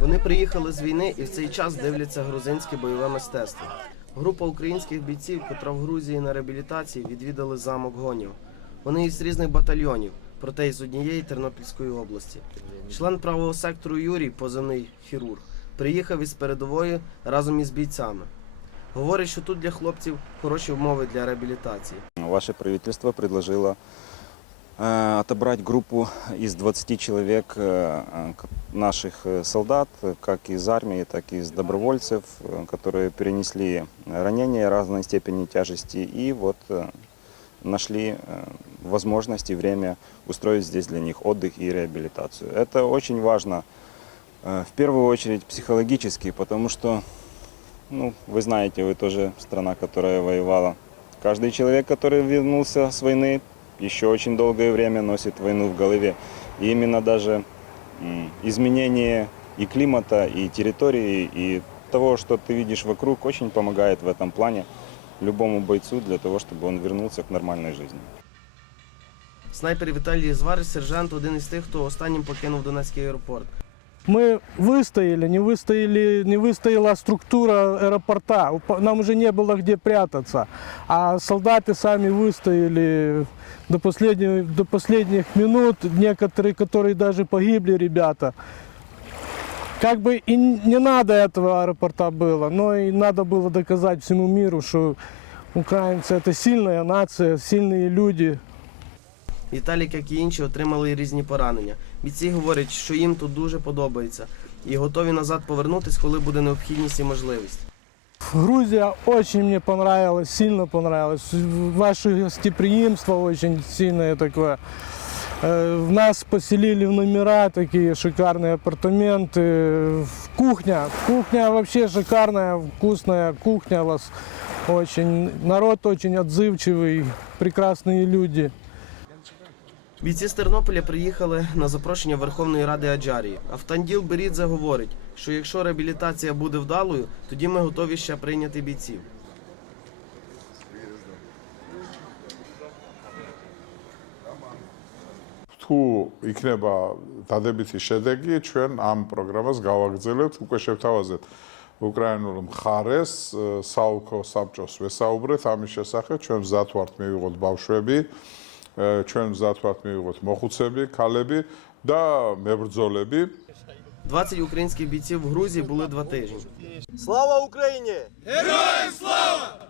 Вони приїхали з війни і в цей час дивляться грузинське бойове мистецтво. Група українських бійців, котра в Грузії на реабілітації, відвідали замок Гонів. Вони із різних батальйонів, проте із однієї Тернопільської області. Член правого сектору Юрій, позивний хірург, приїхав із передової разом із бійцями. Говорить, що тут для хлопців хороші умови для реабілітації. Ваше правительство предложило отобрать группу из 20 человек э, к- наших э, солдат, э, как из армии, так и из добровольцев, э, которые перенесли ранения разной степени тяжести и вот э, нашли э, возможность и время устроить здесь для них отдых и реабилитацию. Это очень важно, э, в первую очередь психологически, потому что, ну, вы знаете, вы тоже страна, которая воевала. Каждый человек, который вернулся с войны, еще очень долгое время носит войну в голове. И именно даже м, изменение и климата, и территории, и того, что ты видишь вокруг, очень помогает в этом плане любому бойцу для того, чтобы он вернулся к нормальной жизни. Снайпер Віталій Звар, сержант, один із тих, хто останнім покинув Донецький аеропорт. Мы выстояли, не выстояли, не выстояла структура аэропорта. Упа- Нам уже не было где прятаться. А солдаты сами выстояли до последних, до последних минут. Некоторые, которые даже погибли, ребята. Как бы и не надо этого аэропорта было, но и надо было доказать всему миру, что украинцы это сильная нация, сильные люди, Віталік, як і інші, отримали різні поранення. Бійці говорять, що їм тут дуже подобається і готові назад повернутись, коли буде необхідність і можливість. Грузия очень мне понравилась, сильно понравилась. Ваше гостеприимство очень сильное такое. Э, В нас поселили в номера такие шикарные апартаменты. Кухня, кухня вообще шикарная, вкусная кухня у вас очень. Народ очень отзывчивый, прекрасные люди. Бійці з Тернополя приїхали на запрошення Верховної Ради Аджарії. Автанділ Берідзе говорить, що якщо реабілітація буде вдалою, тоді ми готові ще прийняти бійців. თუ იქნება დადებითი შედეგი, ჩვენ ამ პროგრამას გავაგრძელებთ, უკვე შევთავაზეთ უკრაინულ მხარეს, э, საოლქო საბჭოს ვესაუბრეთ ამის შესახებ, ჩვენ მზად ვართ მივიღოთ ბავშვები, э, ჩვენ მზად ვართ მივიღოთ მოხუცები, ქალები და მებრძოლები. 20 українських бійців в Грузії були два тижні. Слава Україні! Героям слава!